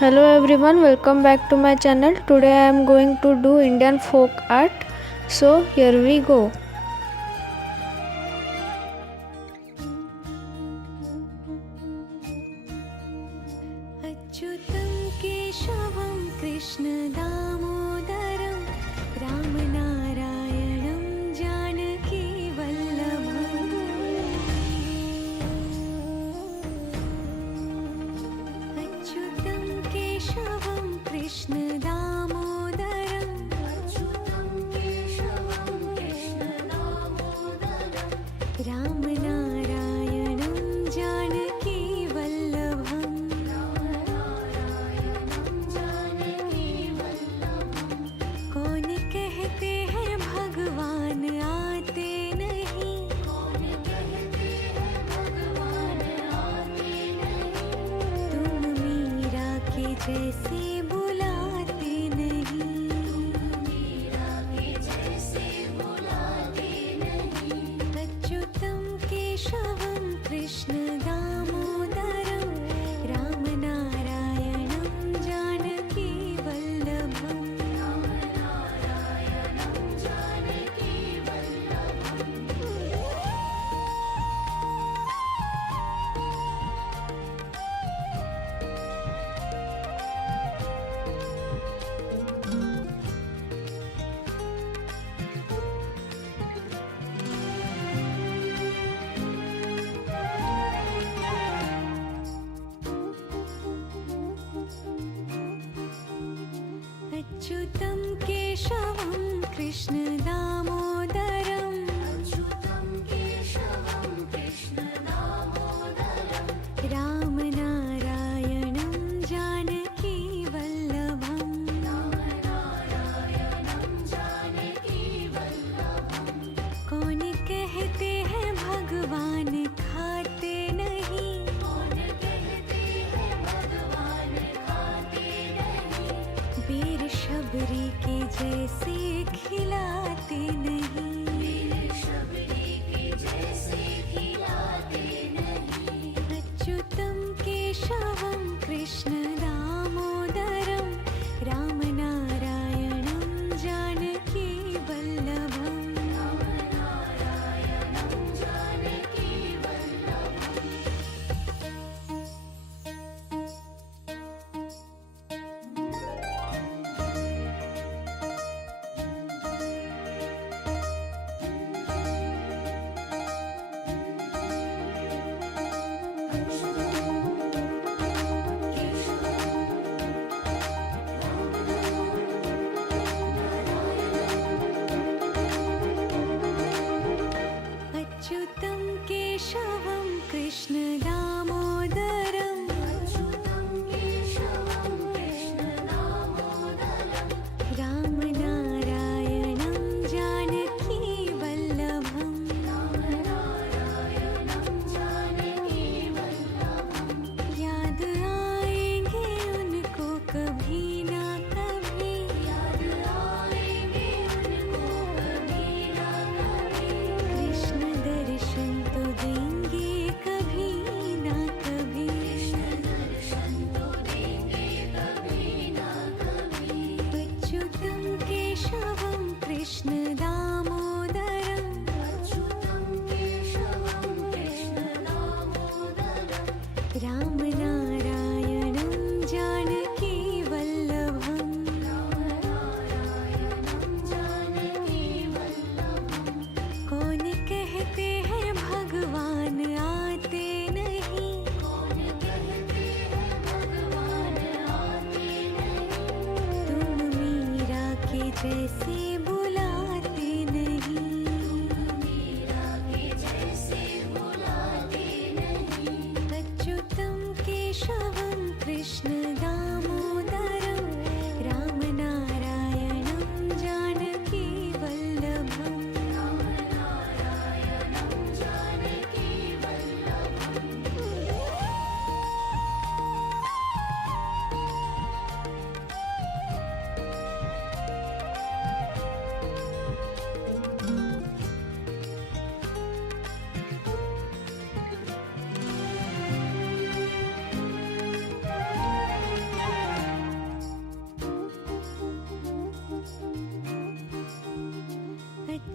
Hello everyone, welcome back to my channel. Today I am going to do Indian folk art. So here we go. अच्युतं केशवं कृष्णदामोदरं रामनारायणं जानकीवल्लभम् अच्युतं केशवं कृष्णदामोदरं रामनारायणं जानकीवल्लभम् कौन कहते हैं भगवान आते नहीं तुम मीरा के जैसे बुलाते नहीं अच्युतं केशवं कृष्णदामोदरं रामनारायणं जानकीवल्लभम् अच्युतं केशवं कृष्णदामोदरं रामनारायणं जानकीवल्लभम् कौन कहते हैं भगवान खाते नहीं वीर शबरी के जैसे खिलाते नहीं अच्युतं केशवं कृष्णदामोदरं रामनारायणं जानकीवल्लभम् अच्युतं केशवं कृष्णदामोदरं रामनारायणं जानकीवल्लभम् याद आएंगे उनको कभी ना कभी कृष्ण दर्शन तो देंगे कभी ना कभी अच्युतं केशवं कृष्णदामोदरं रामनारायणं जानकीवल्लभम् कौन कहते हैं भगवान आते नहीं तुम मीरा के जैसे बुलाते नहीं अच्युतं केशवं कृष्णदामोदरं रामनारायणं जानकीवल्लभम्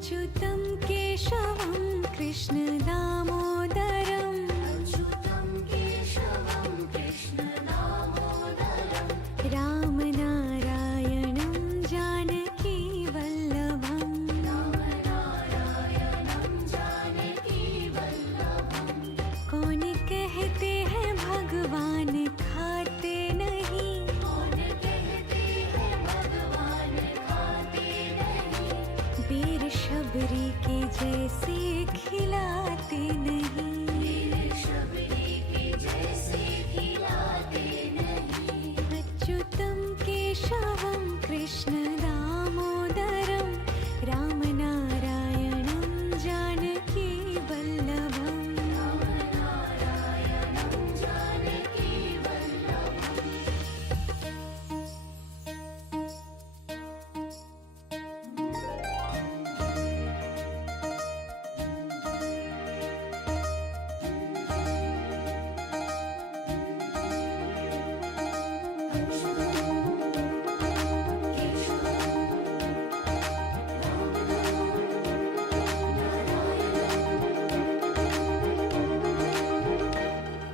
अच्युतं केशवं कृष्ण दामोदरम् अच्युतं केशवं कृष्ण दामोदरम् रामनारायणं जानकी वल्लभम् रामनारायणं जानकी वल्लभम् कौन कहते हैं भगवान खाते नहीं कौन कहते हैं भगवान खाते नहीं वीर शबरी के जैसे खिलाते नहीं वीर शबरी के जैसे खिलाते नहीं अच्युतं केशवं कृष्ण दामोदरं रामनारायणं जानकी वल्लभम् रामनारायणं जानकी वल्लभम्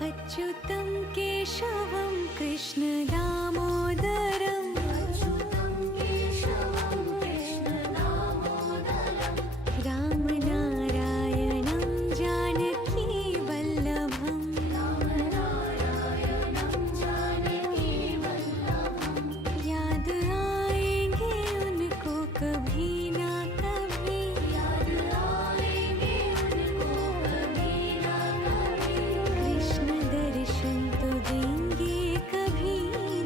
अच्युतं केशवं कृष्ण दामोदरम् अच्युतं केशवं कृष्ण दामोदरम् रामनारायणं जानकी वल्लभम् रामनारायणं जानकी वल्लभम् याद आएंगे उनको कभी ना कभी याद आएंगे उनको कभी ना कभी कृष्ण दर्शन तो देंगे कभी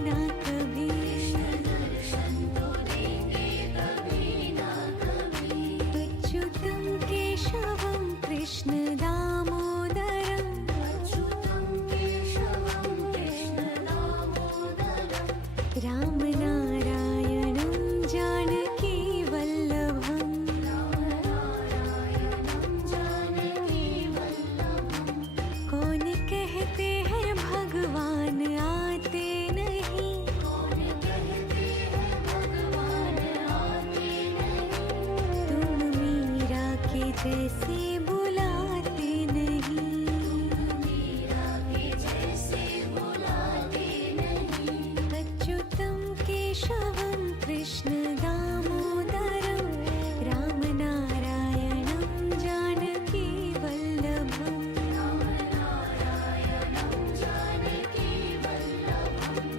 ना कभी कृष्ण दर्शन तो देंगे कभी ना कभी अच्युतं केशवं कृष्ण दामोदरम् अच्युतं केशवं कृष्ण दामोदरम् रामनारायणं जानकी वल्लभम् रामनारायणं जानकी वल्लभम् कौन कहते हैं भगवान आते नहीं कौन कहते हैं भगवान आते नहीं तुम मीरा के जैसे बुलाते नहीं मीरा के जैसे बुलाते नहीं अच्युतं केशवं कृष्ण दामोदरं रामनारायणं जानकी वल्लभम् रामनारायणं जानकी वल्लभम्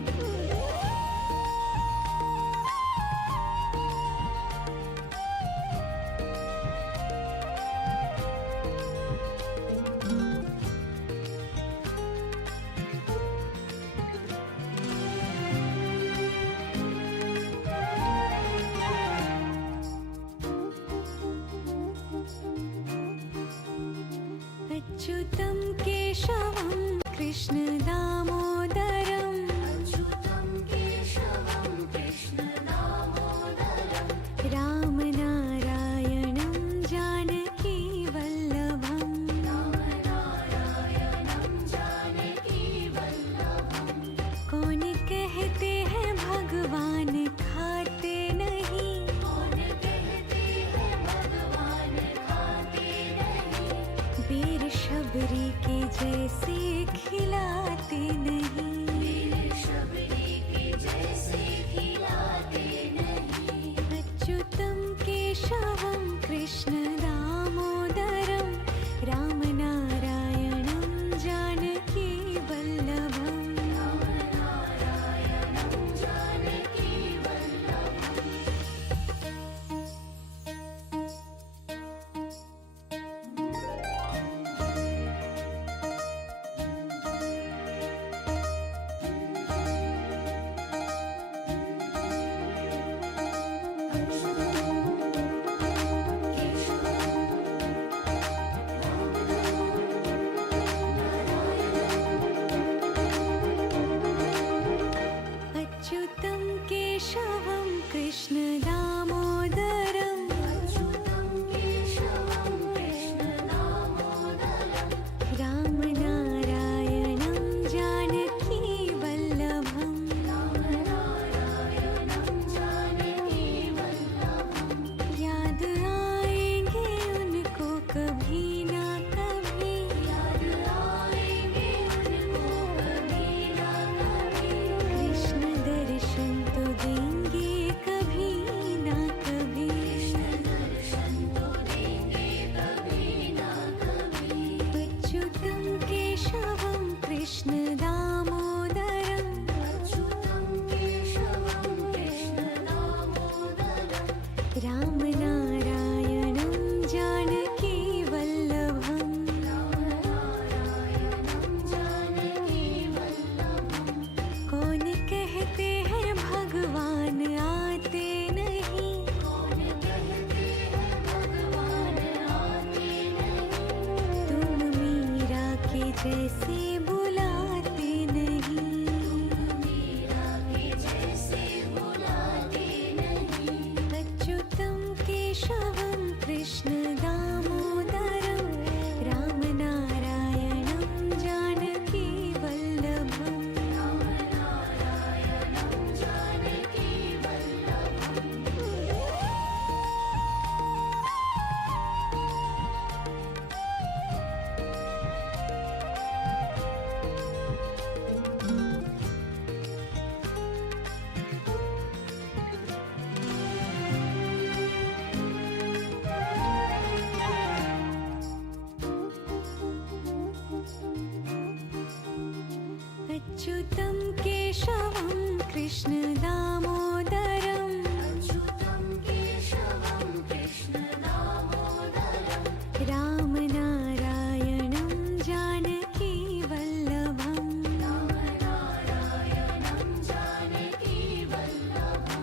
कृष्ण दामोदरम् अच्युतं केशवं कृष्ण दामोदरं रामनारायणं जानकी वल्लभम् रामनारायणं जानकी वल्लभं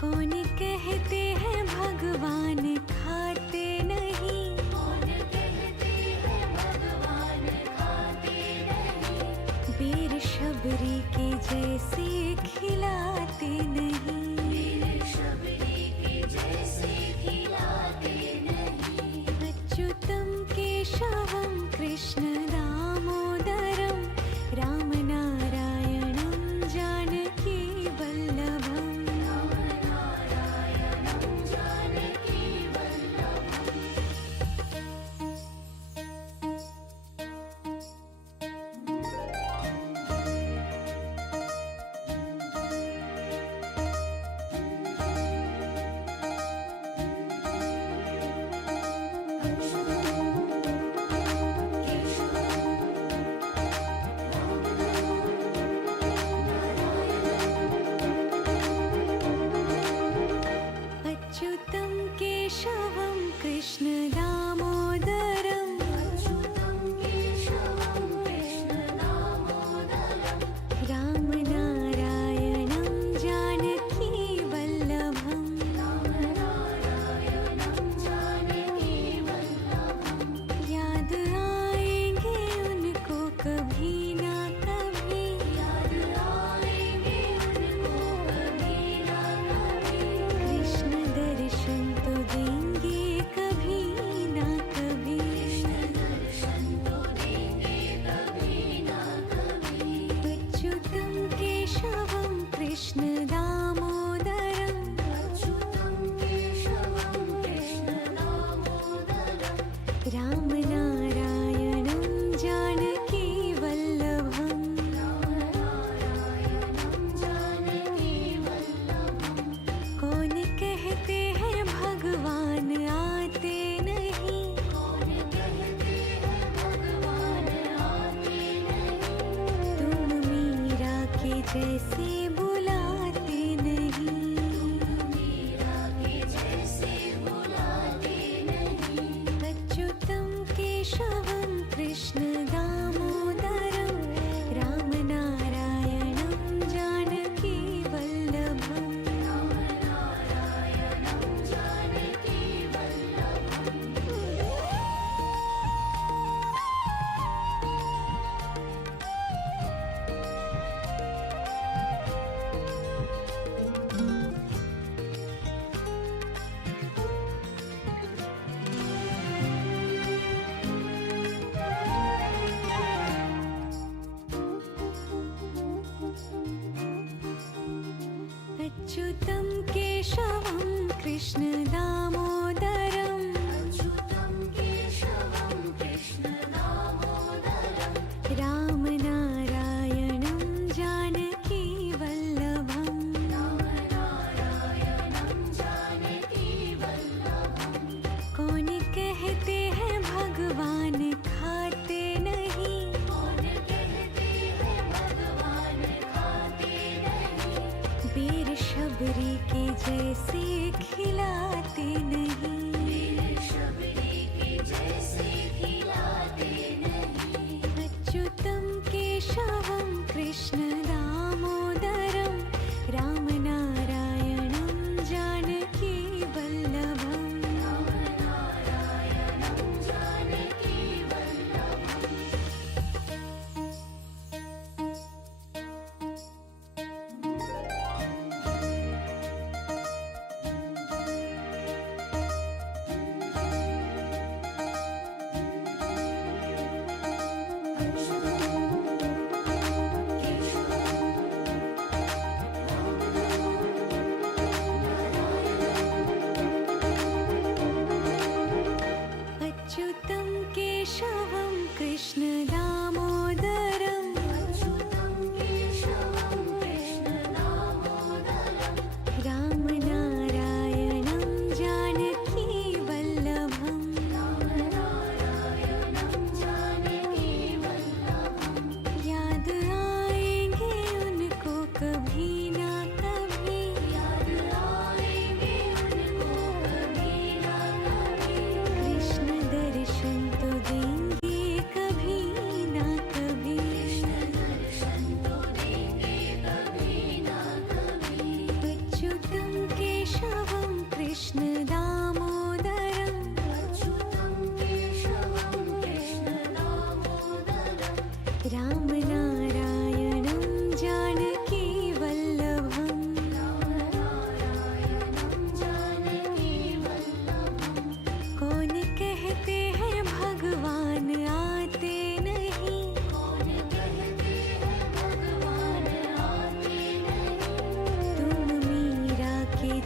कौन कहते हैं भगवान खाते नहीं कौन कहते हैं भगवान खाते नहीं वीर शबरी के जैसे खिलाते नहीं वीर शबरी के जैसे खिलाते नहीं अच्युतं केशवं कृष्ण दामोदरं रामनारायणं जानकी वल्लभम् रामनारायणं जानकी वल्लभम् अच्युतं केशवं कृष्ण दामोदरम् अच्युतं केशवं कृष्ण दामोदरं रामनारायणं जानकी वल्लभम् रामनारायणं जानकी वल्लभम् याद आएंगे उनको कभी ना कभी याद आएंगे उनको कभी ना कभी कृष्ण दर्शन तो देंगे कभी ना कभी कृष्ण दर्शन तो देंगे कभी ना कभी अच्युतं केशवं कृष्ण दामोदरम् अच्युतं केशवं कृष्ण दामोदरं रामनारायणं जानकी वल्लभम् रामनारायणं जानकी वल्लभम् कौन कहते हैं भगवान आते नहीं कौन कहते हैं भगवान आते नहीं तुम मीरा के जैसे बुलाते नहीं मीरा के जैसे बुलाते नहीं अच्युतं केशवं कृष्ण दामोदरं रामनारायणं जानकी वल्लभम् रामनारायणं जानकी वल्लभम् अच्युतं केशवं कृष्ण दामोदरम् अच्युतं केशवं कृष्ण दामोदरं रामनारायणं जानकी वल्लभम् रामनारायणं जानकी वल्लभम् कौन कहते हैं भगवान खाते नहीं कौन कहते हैं भगवान खाते नहीं वीर शबरी के जैसे खिलाते नहीं वीर शबरी के जैसे खिलाते नहीं अच्युतं केशवं कृष्ण दामोदरं रामनारायणं जानकी वल्लभम् रामनारायणं जानकी वल्लभम्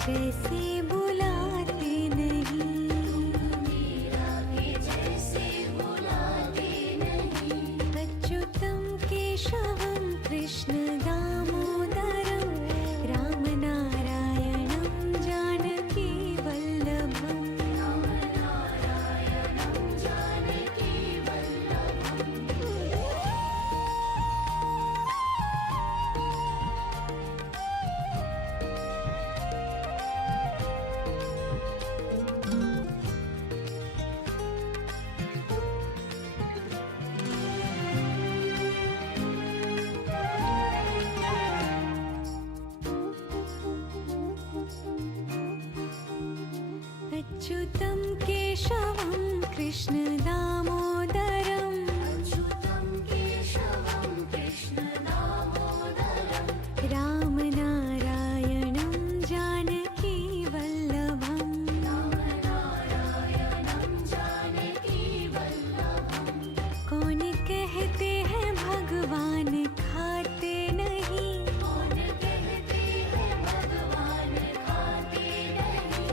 जैसे बुलाते नहीं। मीरा के जैसे बुलाते नहीं। अच्युतं केशवं कृष्ण दामोदरं रामनारायणं जानकी वल्लभम्। रामनारायणं जानकी वल्लभम्। अच्युतं केशवं कृष्ण दामोदरं अच्युतं केशवं कृष्ण दामोदरम्। रामनारायणं जानकी वल्लभम्। रामनारायणं जानकी वल्लभम्। कौन कहते हैं भगवान खाते नहीं। कौन कहते हैं भगवान खाते नहीं।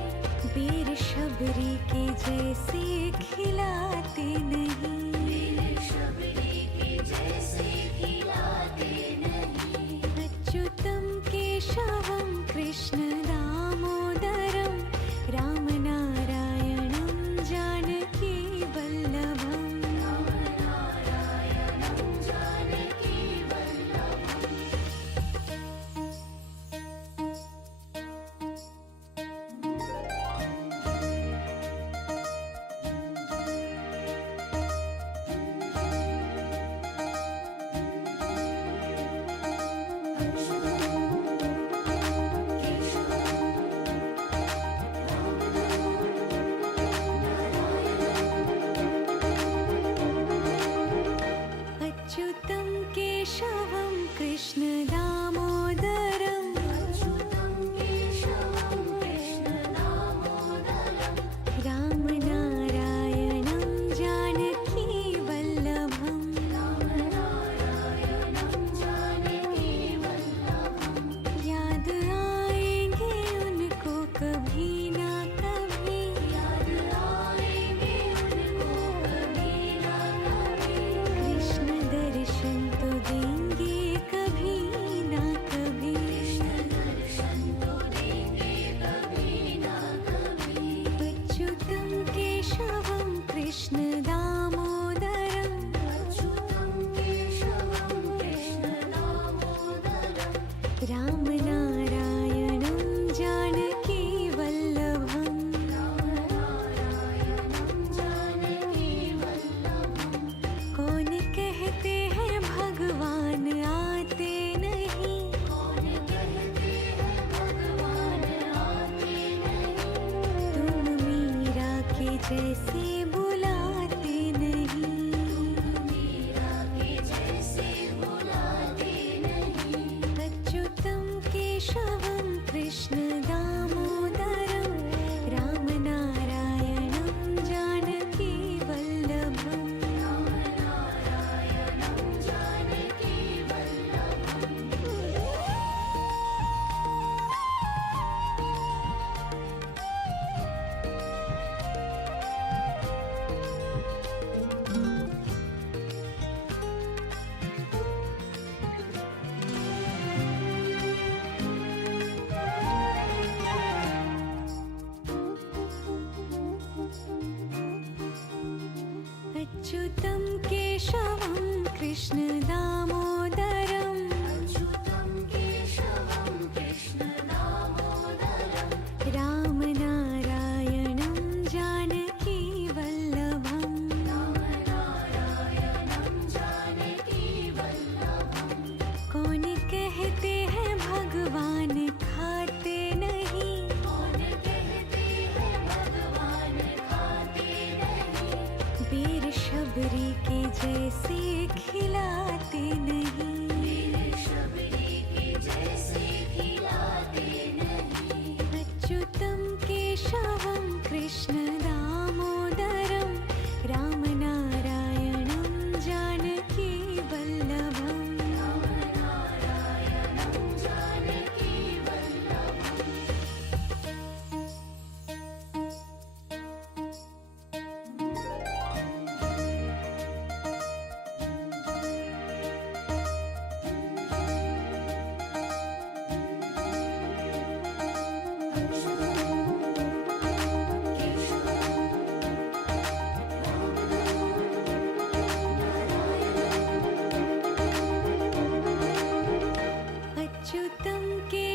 वीर शबरी के जैसे खिलाते नहीं। वीर शबरी के जैसे खिलाते नहीं। अच्युतं केशवं कृष्ण दामोदरं रामनारायणं जानकी वल्लभम्। रामनारायणं जानकी वल्लभम्। अच्युतं केशवं कृष्ण दामोदरं अच्युतं केशवं कृष्ण दामोदरम्। रामनारायणं जानकी वल्लभम्। रामनारायणं जानकी वल्लभम्। याद आएंगे उनको कभी ना कभी। याद आएंगे उनको कभी ना कभी। कृष्ण दर्शन तो देंगे कभी ना कभी। कृष्ण दर्शन तो देंगे कभी ना कभी। अच्युतं केशवं कृष्ण दामोदरं अच्युतं केशवं कृष्ण दामोदरम्। रामनारायणं जानकी वल्लभम्। रामनारायणं जानकी वल्लभम्। कौन कहते हैं भगवान आते नहीं। कौन कहते हैं भगवान आते नहीं। तुम मीरा के जैसे बुलाते नहीं। मीरा के जैसे बुलाते नहीं। अच्युतं केशवं कृष्ण दामोदरं रामनारायणं जानकी वल्लभम्। रामनारायणं जानकी वल्लभम्। अच्युतं केशवं कृष्ण दामोदरं अच्युतं केशवं कृष्ण दामोदरम्। रामनारायणं जानकी वल्लभम्। रामनारायणं जानकी वल्लभम्। कौन कहते हैं भगवान खाते नहीं। कौन कहते हैं भगवान खाते नहीं। वीर शबरी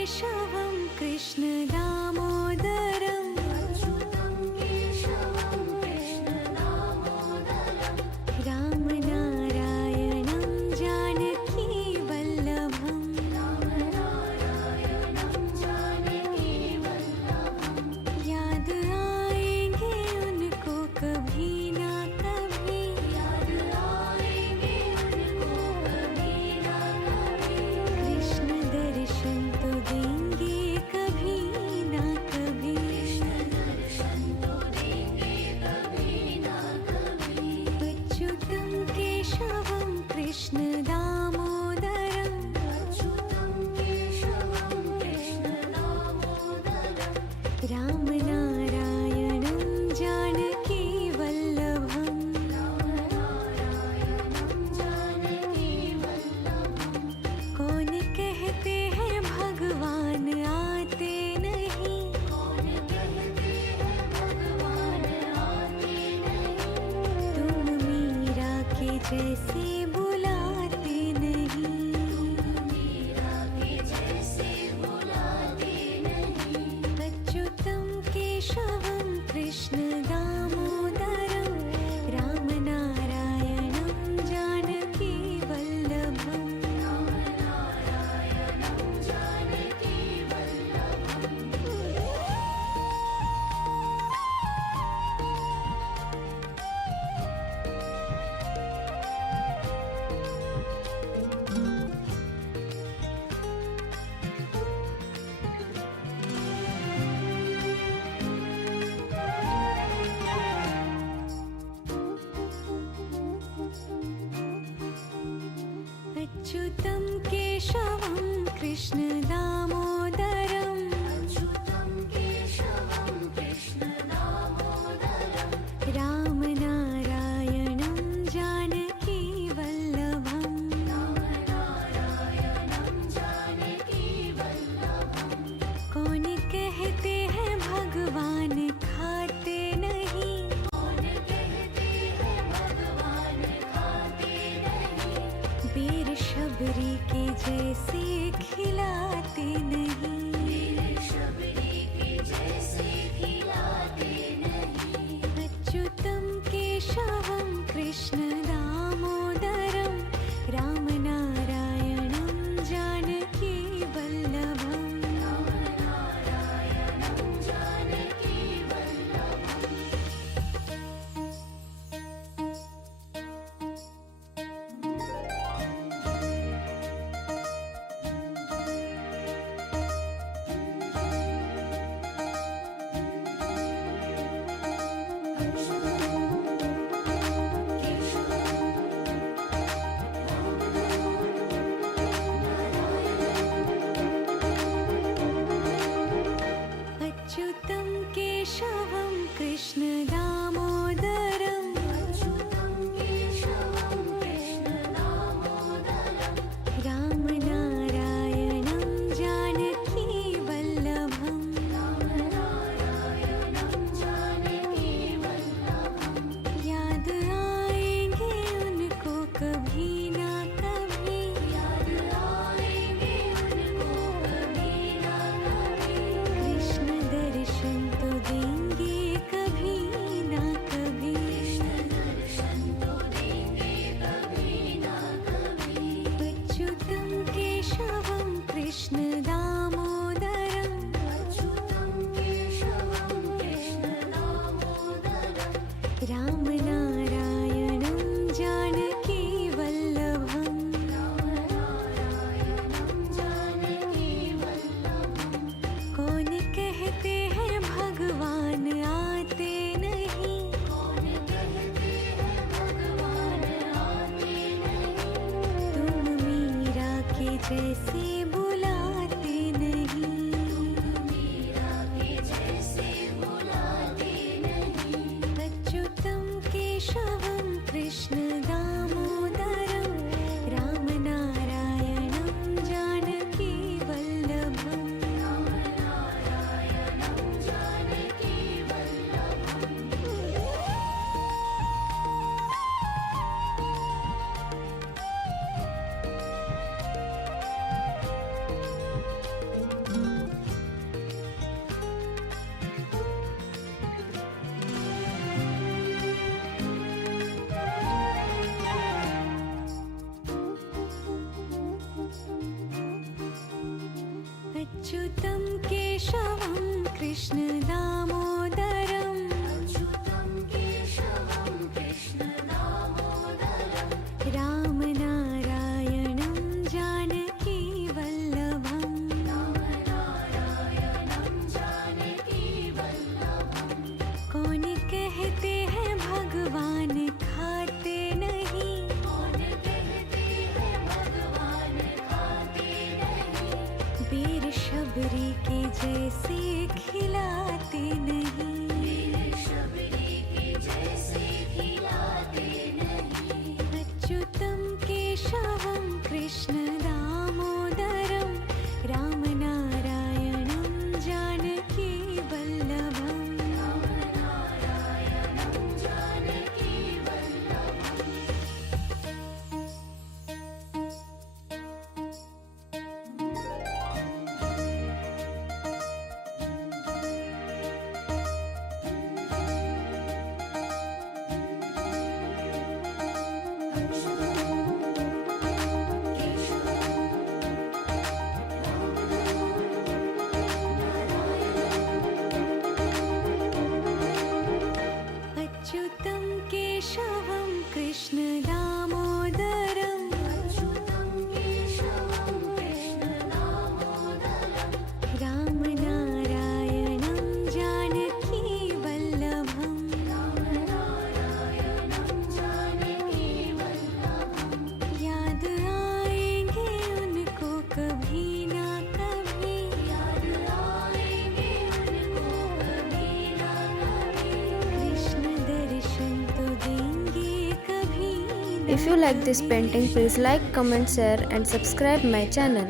केशवं कृष्ण दामोदरम् अच्युतं केशवं कृष्णदामोदरम् रामनारायणं जानकी वल्लभम् रामनारायणं जानकी वल्लभम् याद आएंगे उनको कभी ना कभी याद आएंगे उनको कभी ना कभी कृष्ण दर्शन तो देंगे कभी अच्युतं केशवं कृष्ण दामोदरम् अच्युतं केशवं कृष्ण दामोदरं रामनारायणं जानकी वल्लभम् रामनारायणं जानकी वल्लभं कौन कहते हैं भगवान खाते नहीं कौन कहते हैं भगवान खाते नहीं वीर शबरी के जैसे खिलाते नहीं मेरे शबरी के जैसे खिलाते नहीं अच्युतं केशवं कृष्ण दामोदरं रामनारायणं जानकी वल्लभम् रामनारायणं जानकी वल्लभम् अच्युतं केशवं कृष्ण दामोदरम् अच्युतं केशवं कृष्ण दामोदरं रामनारायणं जानकी वल्लभम् रामनारायणं जानकी वल्लभं याद आएंगे उनको कभी ना कभी याद आएंगे उनको कभी ना कभी कृष्ण दर्शन तो देंगे कभी If you like this painting, please like, comment, share and subscribe my channel.